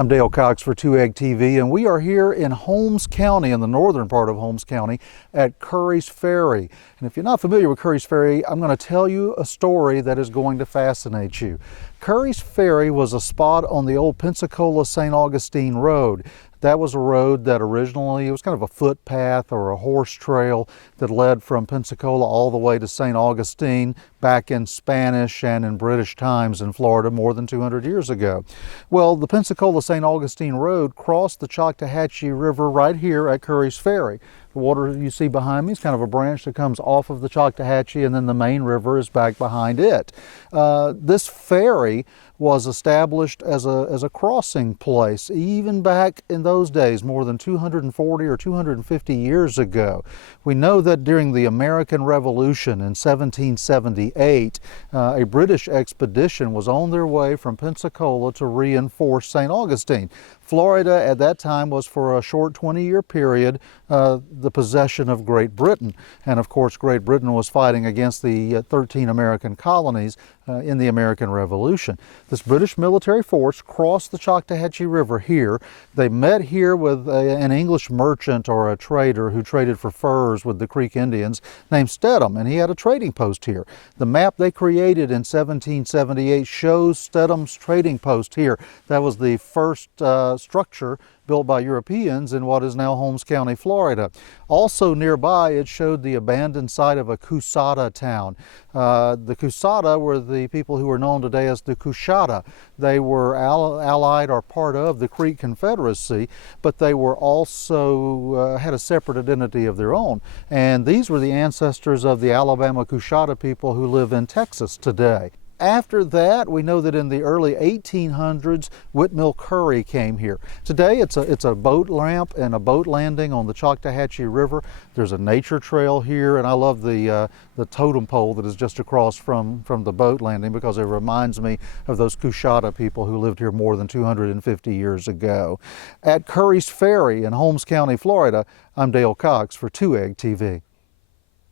I'm Dale Cox for 2 Egg TV, and we are here in Holmes County, in the northern part of Holmes County, at Curry's Ferry. And if you're not familiar with Curry's Ferry, I'm going to tell you a story that is going to fascinate you. Curry's Ferry was a spot on the old Pensacola-St. Augustine road. That was a road that originally, it was kind of a footpath or a horse trail that led from Pensacola all the way to St. Augustine back in Spanish and in British times in Florida more than 200 years ago. Well, the Pensacola-St. Augustine Road crossed the Choctawhatchee River right here at Curry's Ferry. The water you see behind me is kind of a branch that comes off of the Choctawhatchee, and then the main river is back behind it. This ferry was established as a crossing place even back in those days, more than 240 or 250 years ago. We know that during the American Revolution in 1778, a British expedition was on their way from Pensacola to reinforce St. Augustine. Florida at that time was, for a short 20-year period, the possession of Great Britain. And of course, Great Britain was fighting against the 13 American colonies in the American Revolution. This British military force crossed the Choctawhatchee River here. They met here with an English merchant or a trader who traded for furs with the Creek Indians named Stedham, and he had a trading post here. The map they created in 1778 shows Stedham's trading post here. That was the first structure built by Europeans in what is now Holmes County, Florida. Also nearby, it showed the abandoned site of a Coushatta town. The Coushatta were the people who are known today as the Coushatta. They were allied or part of the Creek Confederacy, but they were also had a separate identity of their own. And these were the ancestors of the Alabama Coushatta people who live in Texas today. After that, we know that in the early 1800s, Whitmill Curry came here. Today, it's a boat ramp and a boat landing on the Choctawhatchee River. There's a nature trail here, and I love the totem pole that is just across from the boat landing because it reminds me of those Coushatta people who lived here more than 250 years ago. At Curry's Ferry in Holmes County, Florida, I'm Dale Cox for 2 Egg TV.